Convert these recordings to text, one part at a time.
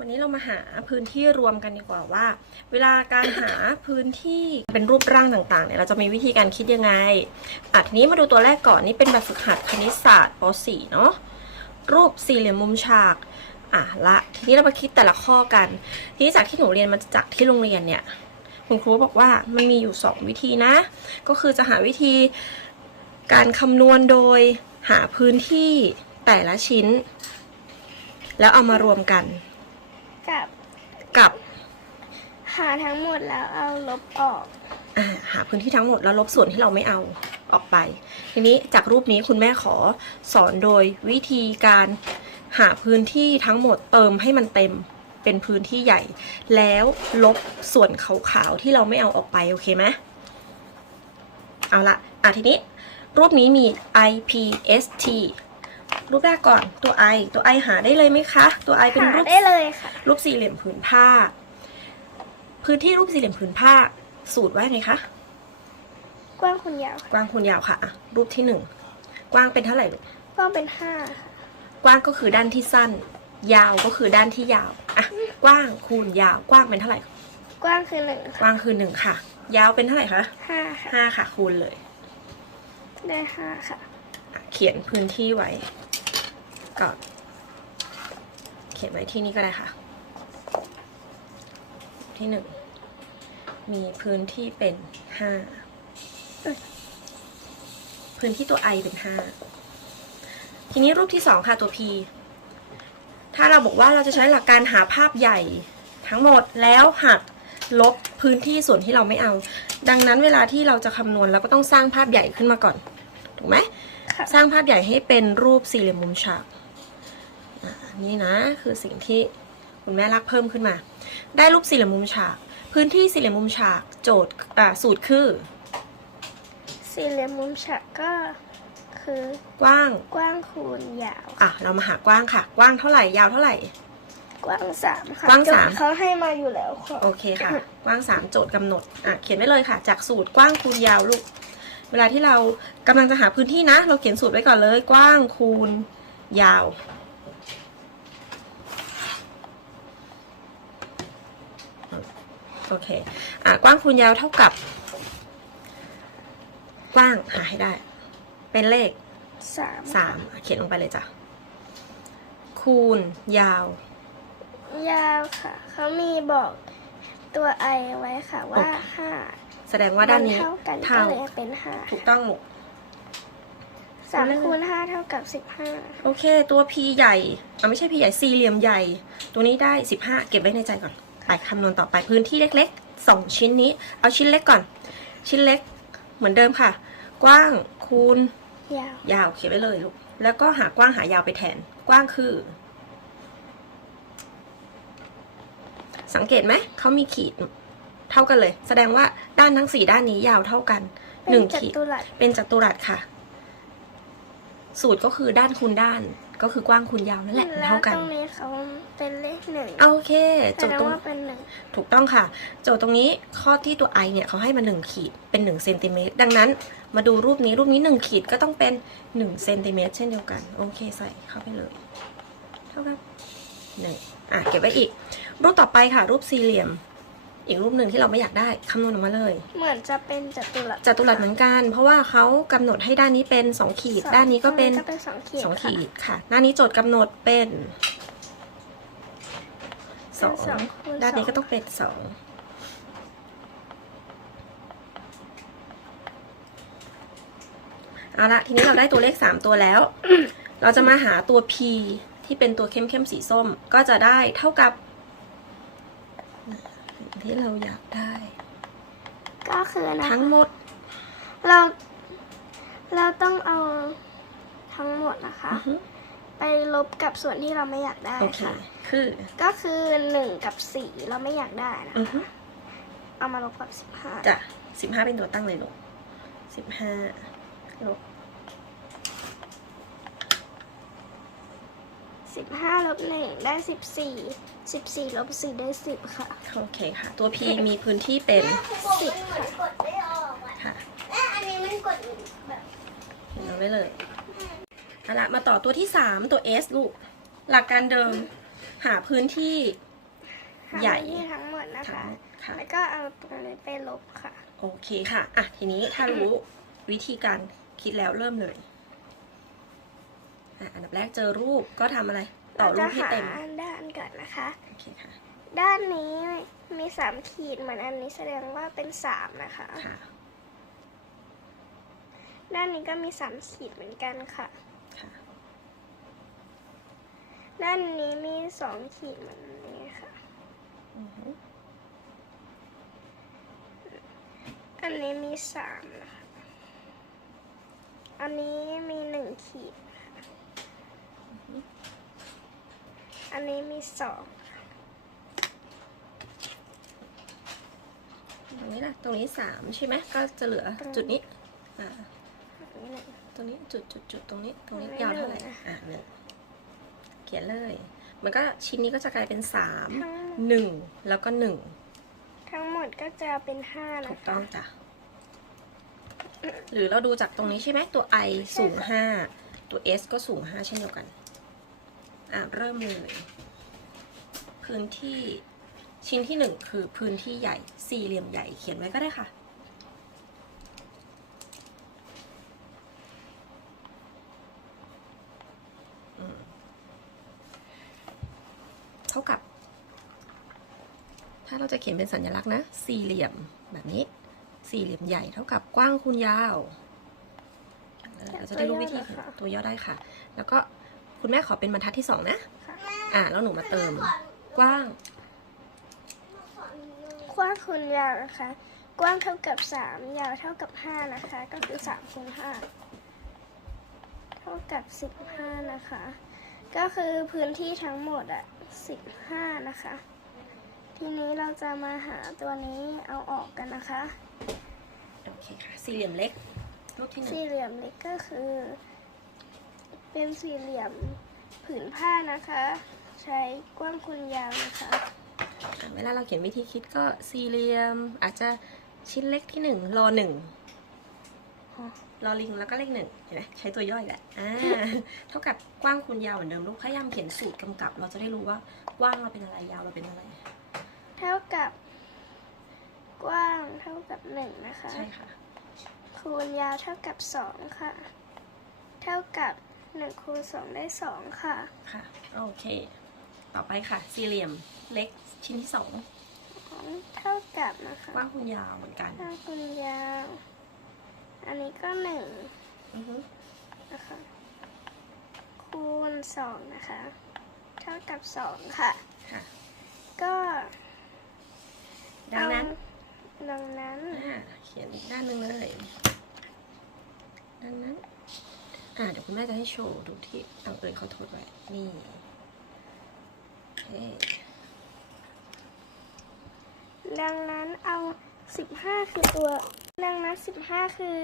วันนี้เรามาหาพื้นที่รวมกันดีกว่าว่า เวลาการหาพื้นที่เป็นรูปร่างต่างๆเนี่ยเราจะมีวิธีการคิดยังไงอะทีนี้มาดูตัวแรกก่อนนี่เป็นแบบฝึกหัดคณิตศาสตร์ป .4 เนาะรูปสี่เหลี่ยมมุมฉากอะละทีนี้เรามาคิดแต่ละข้อกัน ทีนี้จากที่หนูเรียนมาจากที่โรงเรียนเนี่ยคุณครูบอกว่ามันมีอยู่ 2 วิธีนะ ก็คือจะหาวิธีการคำนวณโดยหาพื้นที่แต่ละชิ้น แล้วเอามารวมกัน กับกับหาทั้งหมดแล้วเอาลบออกอ่าหาพื้นที่ทั้งหมดแล้วลบส่วนที่เราไม่เอาออกไป ทีนี้จากรูปนี้คุณแม่ขอสอนโดยวิธีการหาพื้นที่ทั้งหมดเติมให้มันเต็มเป็นพื้นที่ใหญ่ แล้วลบส่วนขาวๆที่เราไม่เอาออกไปโอเคไหมเอาละอะทีนี้รูปนี้มี I P S T รูปแรกก่อนตัว I ตัว I หาได้เลยไหมคะ ตัว I เป็นหารูปได้เลยค่ะ รูปสี่เหลี่ยมผืนผ้า พื้นที่รูปสี่เหลี่ยมผืนผ้า สูตรว่าไงคะ กว้างคุณยาวค่ะกว้างคูณยาวค่ะอะรูปที่หนึ่งกว้างเป็นเท่าไหร่ลูกกว้างเป็นห้าค่ะกว้างก็คือด้านที่สั้น ยาวก็คือด้านที่ยาวอะกว้างคูณยาวกว้างเป็นเท่าไหร่ กว้างคือหนึ่งกค่ะว้างคือหนึ่งค่ะ ยาวเป็นเท่าไหร่คะห้าค่ะ ห้าค่ะคูณเลยได้ห้าค่ะ อะเขียนพื้นที่ไว้ ก่อนเขียนไว้ที่นี่ก็ได้ค่ะ ที่หนึ่งมีพื้นที่เป็นห้าเอ้ยพื้นที่ตัว i เป็นห้าทีนี้รูปที่สองค่ะตัว p ถ้าเราบอกว่าเราจะใช้หลักการหาภาพใหญ่ทั้งหมดแล้วหักลบพื้นที่ส่วนที่เราไม่เอา ดังนั้นเวลาที่เราจะคำนวณเราก็ต้องสร้างภาพใหญ่ขึ้นมาก่อน ถูกไหมค่ะสร้างภาพใหญ่ให้เป็นรูปสี่เหลี่ยมมุมฉากอ่า นี่นะคือสิ่งที่คุณแม่รักเพิ่มขึ้นมา ได้รูปสี่เหลี่ยมมุมฉาก พื้นที่สี่เหลี่ยมมุมฉากโจทย์อ่าสูตรคือ สี่เหลี่ยมมุมฉากก็คือกว้างกว้างคูณยาว อะเรามาหากว้างค่ะ กว้างเท่าไหร่ยาวเท่าไหร่ กว้างสามค่ะกว้างสาม โจทย์เขาให้มาอยู่แล้วค่ะโอเคค่ะ กว้างสามโจทย์กำหนดอะเขียนไว้เลยค่ะ จากสูตรกว้างคูณยาวลูก เวลาที่เรากำลังจะหาพื้นที่นะ เราเขียนสูตรไว้ก่อนเลย กว้างคูณยาว โอเค อะกว้างคูณยาวเท่ากับ กว้างหาให้ได้ เป็นเลขสามสามอะเขียนลงไปเลยจ้ะ คูณยาว ยาวค่ะ เขามีบอกตัวไอไว้ค่ะว่าโอเคห้าแสดงว่าด้านนี้มัเท่ากันเท่าก็เลยเป็นห้าถูกต้องหมดสามคูณห้าเท่ากับสิบห้าโอเค ตัว P ใหญ่อะไม่ใช่ P ใหญ่สี่เหลี่ยมใหญ่ ตัวนี้ได้15เก็บไว้ในใจก่อน ไปคำนวณต่อไปพื้นที่เล็กๆ 2 ชิ้นนี้ เอาชิ้นเล็กก่อน ชิ้นเล็กเหมือนเดิมค่ะ กว้างคูณยาวยาวเขียนไว้เลยลูกแล้วก็หากว้างหายาวไปแทน กว้างคือ สังเกตไหมเขามีขีดเท่ากันเลย แสดงว่าด้านทั้งสี่ด้านนี้ยาวเท่ากันเป็หนึ่งจัขีดตุรัสเป็นจัตุรัสค่ะ สูตรก็คือด้านคูณด้าน ก็คือกว้างคูณยาวนั่นแหละแล้วเท่ากันตรงนี้เขาเป็นเลขหนึ่งโอเคแสโจทดย์งตรงว่าเป็นหนึ่งถูกต้องค่ะ โจทย์ตรงนี้ข้อที่ตัว i เนี่ยเขาให้มา1ขีดเป็น1เซนติเมตรดังนั้นมาดูรูปนี้รูปนี้ 1 ขีดก็ต้องเป็น1เซนติเมตรเช่นเดียวกัน โอเคใส่เข้าไปเลย เท่ากับหนึ่งอะเก็บไว้อีก รูปต่อไปค่ะ รูปสี่เหลี่ยม อีกรูปหนึ่งที่เราไม่อยากได้คำนวณออกมาเลย เหมือนจะเป็นจัตุรัสจัตุรัสเหมือนกัน เพราะว่าเขากำหนดให้ด้านนี้เป็น 2 ขีดสองด้านนี้ก็เป็นตรงก็เป็นสองขีดสองค่ะขีดค่ะด้านนี้โจทย์กำหนดเป็นสองสองคูณด้านนี้สองก็ต้องเป็นสองเอาละทีนี้เราได้ตัวเลขสามตัวแล้ว เราจะมาหาตัว p ที่เป็นตัวเข้มเข้มๆสีส้ม ก็จะได้เท่ากับสิ่ง ที่เราอยากได้ ก็คือนะทั้งหมด เราเราต้องเอาทั้งหมดนะคะอือฮึไปลบกับส่วนที่เราไม่อยากได้โอเคค่ะคือก็คือหนึ่งกับสี่เราไม่อยากได้นะอือฮึเอามาลบกับสิบห้าจ้ะสิบห้าเป็นตัวตั้งเลยลูกสิบห้าลบ สิบห้าลบหนึ่งได้สิบสี่สิบสี่ลบสี่ได้สิบค่ะ โอเคค่ะ ตัว P มีพื้นที่เป็น สิบค่ะกดไม่ออกอะค่ะแม่อันนี้มันกดแบบเขียนเอาไว้เลยเอาละมาต่อตัวที่ 3 ตัว S ลูก หลักการเดิมหาพื้นที่หาใหญ่ที่ทั้งหมดนะทั้งคะหมดค่ะ แล้วก็เอาตรงนี้ไปลบค่ะ โอเคค่ะ อะ ทีนี้ถ้ารู้วิธีการคิดแล้วเริ่มเลย อะอันดับแรกเจอรูปก็ทำอะไร ต่อรูปให้เต็มราจะหาด้านก่อนนะคะ โอเคค่ะ ด้านนี้มีสามขีดเหมือนอันนี้แสดงว่าเป็นสามนะคะ ค่ะ ด้านนี้ก็มีสามขีดเหมือนกันค่ะ ค่ะ ด้านนี้มีสองขีดเหมือนอันนี้ค่ะ อือฮึอันนี้มีสามนะคะ อันนี้มีหนึ่งขีดค่ะ อันนี้มีสองตรงนี้ล่ะ ตรงนี้สามใช่ไหม ก็จะเหลือจุดนี้ อ่าอันนี้หนึ่งตรงนี้จุดจุดจุดตรงนี้ ตรงนี้ตรงนี้ยาวเท่าไหร่หนึ่งอะหนึ่งเขียนเลย มันก็ชิ้นนี้ก็จะกลายเป็นสามทั้งหมดหนึ่งแล้วก็หนึ่ง ทั้งหมดก็จะเป็นห้าถูนะกต้คะองจ้ะ หรือเราดูจากตรงนี้ใช่ไหมตัว i สูงห้าตัว s ก็สูงห้าเช่นเดียวกัน อะเริ่มเลย พื้นที่ชิ้นที่หนึ่งคือพื้นที่ใหญ่สี่เหลี่ยมใหญ่เขียนไว้ก็ได้ค่ะเท่ากับ ถ้าเราจะเขียนเป็นสัญลักษณ์นะ สี่เหลี่ยมแบบนี้ สี่เหลี่ยมใหญ่เท่ากับกว้างคูณยาวเออเราจะได้รู้วิธีเขียนตัวย่อได้ค่ะ แล้วก็ คุณแม่ขอเป็นบรรทัดที่สองนะ อ่าแล้วหนูมาเติม กว้าง กว้างคูณยาวนะคะ กว้างเท่ากับสามยาวเท่ากับห้านะคะ ก็คือสามคูณห้าเท่ากับสิบห้านะคะ ก็คือพื้นที่ทั้งหมดอะสิบห้านะคะ ทีนี้เราจะมาหาตัวนี้เอาออกกันนะคะ โอเคค่ะ สี่เหลี่ยมเล็ก รูปที่หนึ่งสี่เหลี่ยมเล็กก็คือ เป็นสี่เหลี่ยมผืนผ้านะคะ ใช้กว้างคูณยาวนะคะอะเวลาเราเขียนวิธีคิดก็สี่เหลี่ยม อาจจะชิ้นเล็กที่หนึ่งรอหนึ่งรอลิงแล้วก็เลขหนึ่งเห็นไหมใช้ตัวย่อยแหละอ่าเท่ากับกว้างคูณยาวเหมือนเดิมลูกพยายามเขียนสูตรกำกับ เราจะได้รู้ว่ากว้างเราเป็นอะไรยาวเราเป็นอะไร เท่ากับกว้างเท่ากับหนึ่งนะคะ ใช่ค่ะ คูณยาวเท่ากับสองค่ะ เท่ากับ หนึ่งคูณสองได้สองค่ะ ค่ะ โอเค ต่อไปค่ะ สี่เหลี่ยมเล็กชิ้นที่สองของเท่ากับนะคะกว้างคูณยาวเหมือนกันเท่าคูณยาว อันนี้ก็หนึ่งอือฮึนะคะคูณสองนะคะ เท่ากับสองค่ะ ค่ะ ก็ดังนั้นเอาดังนั้นอ่าเขียนอีกด้านหนึ่งเลยดังนั้น อ่าเดี๋ยวคุณแม่จะให้โชว์ดูที่เอาเอิญเขาโทษไว้ นี่โอเคดังนั้นเอาสิบห้าคือตัวดังนั้นสิบห้าคือ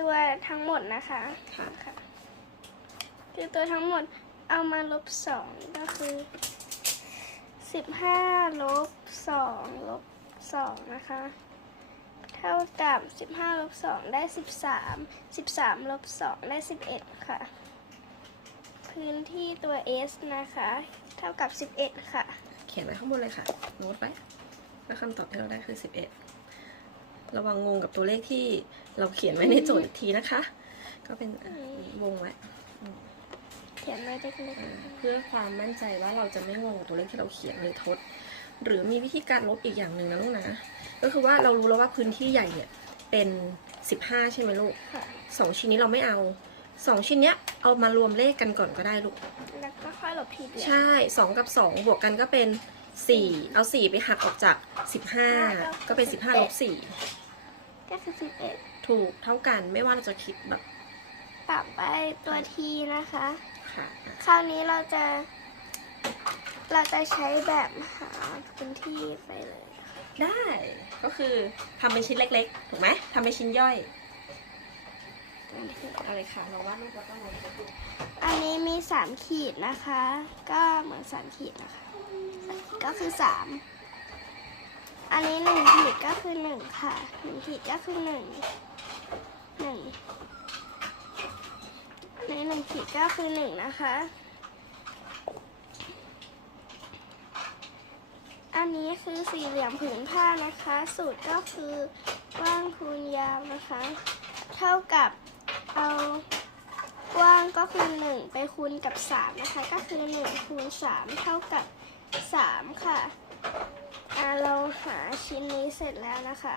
ตัวทั้งหมดนะคะค่ะค่ะคือตัวทั้งหมดเอามาลบสองก็คือสิบห้าลบสองลบสองนะคะ เท่ากับสิบห้าลบสองได้สิบสามสิบสามลบสองได้สิบเอ็ดค่ะ พื้นที่ตัว S นะคะ เท่ากับสิบเอ็ดค่ะ เขียนไว้ข้างบนเลยค่ะ โน้ตไว้แล้วคำตอบที่เราได้คือ 11 ระวังงงกับตัวเลขที่เราเขียนไว้ในโจทย์อีกทีนะคะ ก็เป็นอะวงไว้เขียนไว้เล็กอ่าเพื่อความมั่นใจว่าเราจะไม่งงกับตัวเลขที่เราเขียนหรือทด หรือมีวิธีการลบอีกอย่างหนึ่งนะลูกนะ ก็คือว่าเรารู้แล้วว่าพื้นที่ใหญ่เนี่ยเป็น 15 ใช่ไหมลูกๆค่ะสองชิ้นนี้เราไม่เอาสองชิ้นเนี้ยเอามารวมเลขกันก่อนก็ได้ลูก แล้วก็ค่อยลบทีเดียว ใช่สองกับสองบวกกันก็เป็นสี่เอาสี่ไปหักออกจากสิบห้าก็เป็นสิบห้าลบสี่ก็คือสิบเอ็ดถูกเท่ากันไม่ว่าเราจะคิดแบบต่อไปตัวทีนะคะ ค่ะ คราวนี้เราจะ เราจะใช้แบบหาพื้นที่ไปเลยได้ก็คือทำเป็นชิ้นเล็กๆ ถูกไหมทำเป็นชิ้นย่อยอาเลยค่ะลองวาดรูปแล้วก็ลงอันนี้มีสามขีดนะคะ ก็เหมือนสามขีดนะคะ ก็คือสามอันนี้หนึ่งขีดก็คือหนึ่งค่ะหนึ่งขีดก็คือหนึ่งหนึ่งอันนี้หนึ่งขีดก็คือหนึ่งนะคะ อันนี้คือสี่เหลี่ยมผืนผ้านะคะ สูตรก็คือกว้างคูณยาวนะคะ เท่ากับเอากว้างก็คือหนึ่งไปคูณกับสามนะคะ ก็คือหนึ่งคูณสามเท่ากับสามค่ะเราหาชิ้นนี้เสร็จแล้วนะคะ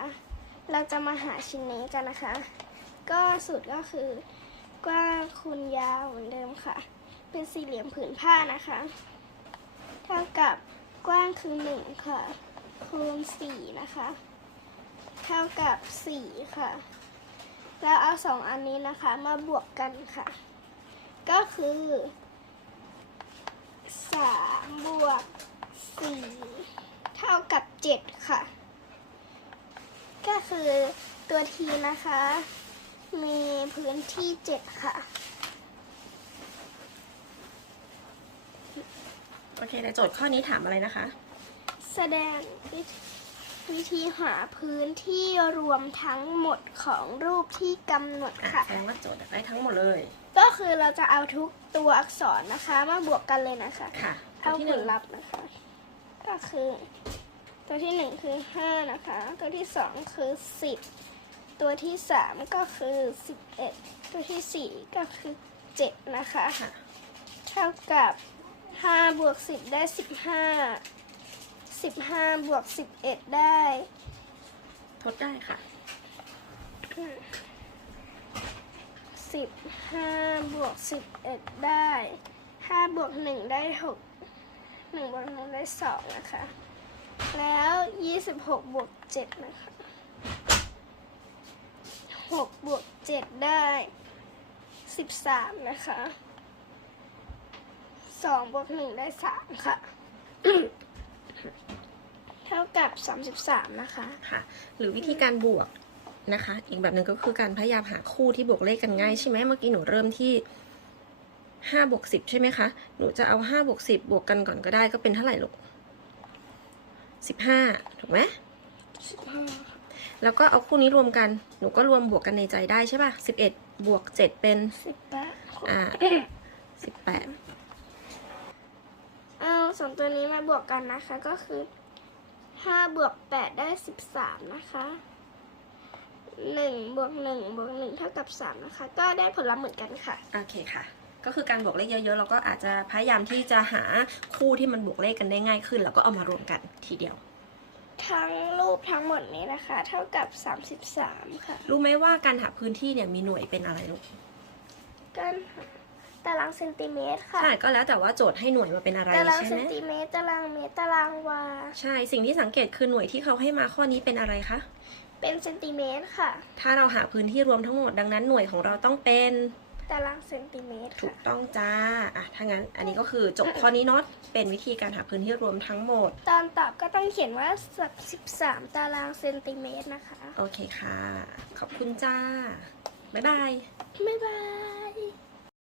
เราจะมาหาชิ้นนี้กันนะคะ ก็สูตรก็คือกว้างคูณยาวเหมือนเดิมค่ะ เป็นสี่เหลี่ยมผืนผ้านะคะ เท่ากับกว้าง คือหนึ่งค่ะ คูณสี่นะคะ เท่ากับสี่ค่ะ แล้วเอาสองอันนี้นะคะ มาบวกกันค่ะ ก็คือสามบวกสี่เท่ากับเจ็ดค่ะ ก็คือตัวทีนะคะ มีพื้นที่เจ็ดค่ะโอเคในโจทย์ข้อนี้ถามอะไรนะคะ แสดงวิธีวิธีหาพื้นที่รวมทั้งหมดของรูปที่กำหนดอะค่ะ แสดงว่าโจทย์อยากได้ทั้งหมดเลย ก็คือเราจะเอาทุกตัวอักษรนะคะ มาบวกกันเลยนะคะ ค่ะตัวเอาที่ผหนึ่ลงลัพธ์นะคะ ก็คือ ตัวที่หนึ่งคือห้านะคะ ตัวที่สองคือสิบตัวที่สามก็คือสิบเอ็ดตัวที่สี่ก็คือเจ็ดนะคะค่ะเท่ากับห้าบวกสิบได้สิบห้า สิบห้าบวกสิบเอ็ดได้ ทดได้ค่ะ สิบห้าบวกสิบเอ็ดได้ห้าบวกหนึ่งได้หกหนึ่งบวกหนึ่งได้สองนะคะ แล้วยี่สิบหกบวกเจ็ดนะคะหกบวกเจ็ดได้สิบสามนะคะสองบวกหนึ่งได้สามค่ะ เท่ากับสามสิบสามนะคะ ค่ะ หรือวิธีการบวกนะคะ อีกแบบหนึ่งก็คือการพยายามหาคู่ที่บวกเลขกันง่ายใช่ไหมเมื่อกี้หนูเริ่มที่ห้าบวกสิบใช่ไหมคะ หนูจะเอาห้าบวกสิบบวกกันก่อนก็ได้ก็เป็นเท่าไหร่ลูกสิบห้าถูกไหมสิบห้าแล้วก็เอาคู่นี้รวมกัน หนูก็รวมบวกกันในใจได้ใช่ป่ะสิบเอ็ดบวกเจ็ดเป็นสิบแปดอ่าสิบแปด เอาสองตัวนี้มาบวกกันนะคะก็คือห้าบวกแปดได้สิบสามนะคะหนึ่งบวกหนึ่งบวกหนึ่งเท่ากับสามนะคะ ก็ได้ผลลัพธ์เหมือนกันค่ะ โอเคค่ะ ก็คือการบวกเลขเยอะๆ เราก็อาจจะพยายามที่จะหาคู่ที่มันบวกเลขกันได้ง่ายขึ้น แล้วก็เอามารวมกันทีเดียว ทั้งรูปทั้งหมดนี้นะคะ เท่ากับสามสิบสามค่ะ รู้ไหมว่าการหาพื้นที่เนี่ยมีหน่วยเป็นอะไรลูกการหา ตารางเซนติเมตรค่ะ ใช่ก็แล้วแต่ว่าโจทย์ให้หน่วยมาเป็นอะไรตารางใช่เซไหนมติเมตรตารางเมตรตารางวา ใช่สิ่งที่สังเกตคือหน่วยที่เขาให้มาข้อนี้เป็นอะไรคะเป็นเซนติเมตรค่ะ ถ้าเราหาพื้นที่รวมทั้งหมดดังนั้นหน่วยของเราต้องเป็นตารางเซนติเมตรถูค่ะ กต้องจ้าอะถ้างั้นอันนี้ก็คือจบข้อนี้เนาะเป็นวิธีการหาพื้นที่รวมทั้งหมด ตอนตอบก็ต้องเขียนว่าสิบสามตารางเซนติเมตรนะคะ โอเคค่ะ ขอบคุณจ้า บ๊ายบาย บ๊ายบาย